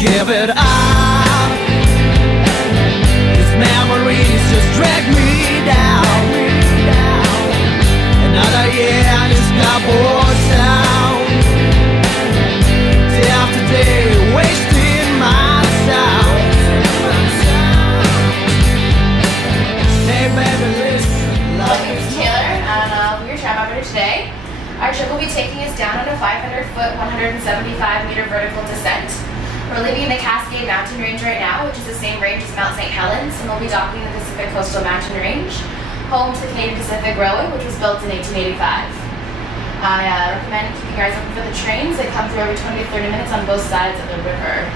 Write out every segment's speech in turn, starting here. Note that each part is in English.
give it up. These memories just drag me down. Another year in this cardboard town. Day after day, wasting my time. Hey baby, listen. My name is Taylor, and we're your tram operator today. Our trip will be taking us down on a 500-foot, 175-meter vertical descent. We're leaving the Cascade Mountain Range right now, which is the same range as Mount St. Helens, and we'll be docking the Pacific Coastal Mountain Range, home to the Canadian Pacific Railway, which was built in 1885. I recommend keeping your eyes open for the trains. They come through every 20 to 30 minutes on both sides of the river.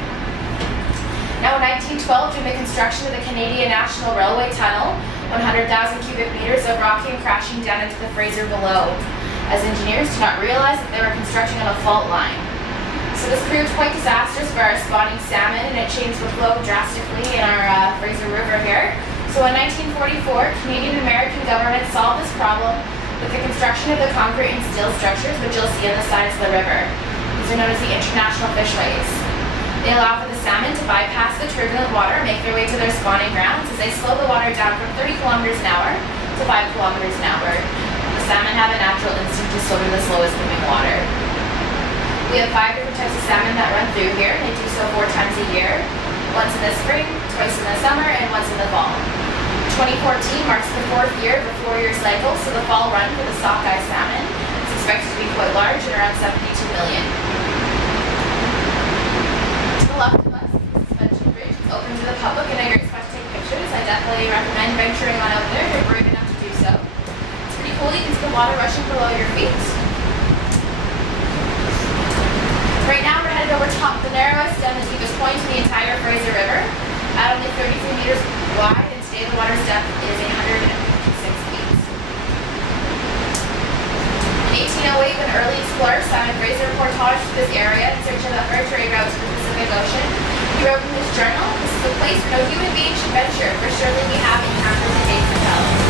Now in 1912, during the construction of the Canadian National Railway Tunnel, 100,000 cubic meters of rock came crashing down into the Fraser below, as engineers did not realize that they were constructing on a fault line. So this proved quite disastrous for our spawning salmon, and it changed the flow drastically in our Fraser River here. So in 1944, Canadian and American governments solved this problem with the construction of the concrete and steel structures which you'll see on the sides of the river. These are known as the international fishways. They allow for the salmon to bypass the turbulent water and make their way to their spawning grounds as they slow the water down from 30 kilometers an hour to 5 kilometers an hour. The salmon have a natural instinct to swim in the slowest moving water. We have 5 different types of salmon that run through here, and they do so 4 times a year. Once in the spring, twice in the summer, and once in the fall. 2014 marks the 4th year of a 4-year cycle, so the fall run for the sockeye salmon is expected to be quite large at around 72 million. To the left of us is the suspension bridge. It's open to the public and a great spot to take pictures. I definitely recommend venturing on out there if you're brave enough to do so. It's pretty cool. You can see the water rushing below your feet. Right now we're headed over top the narrowest and the deepest point in the entire Fraser River at only 33 meters wide, and today the water's depth is 156 feet. In 1808, when early explorer Simon Fraser portaged through this area in search of a fur trade route to the Pacific Ocean, he wrote in his journal, "This is a place where no human being should venture, for surely we have encountered the gates of hell."